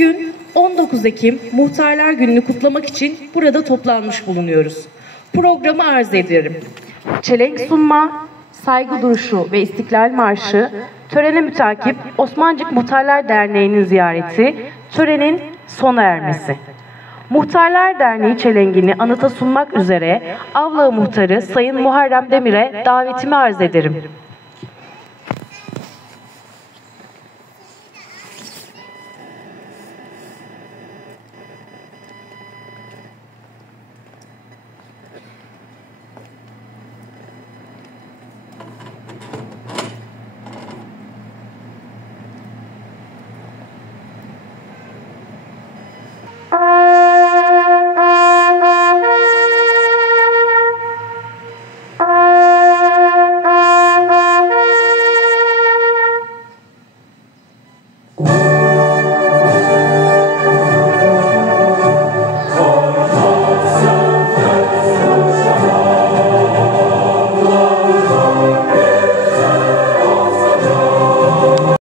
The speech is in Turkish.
Bugün 19 Ekim Muhtarlar Günü'nü kutlamak için burada toplanmış bulunuyoruz. Programı arz ederim. Çelenk sunma, saygı duruşu ve İstiklal Marşı, törene mütakip Osmancık Muhtarlar Derneği'nin ziyareti, törenin sona ermesi. Muhtarlar Derneği çelengini anıta sunmak üzere Avlağı Muhtarı Sayın Muharrem Demir'e davetimi arz ederim.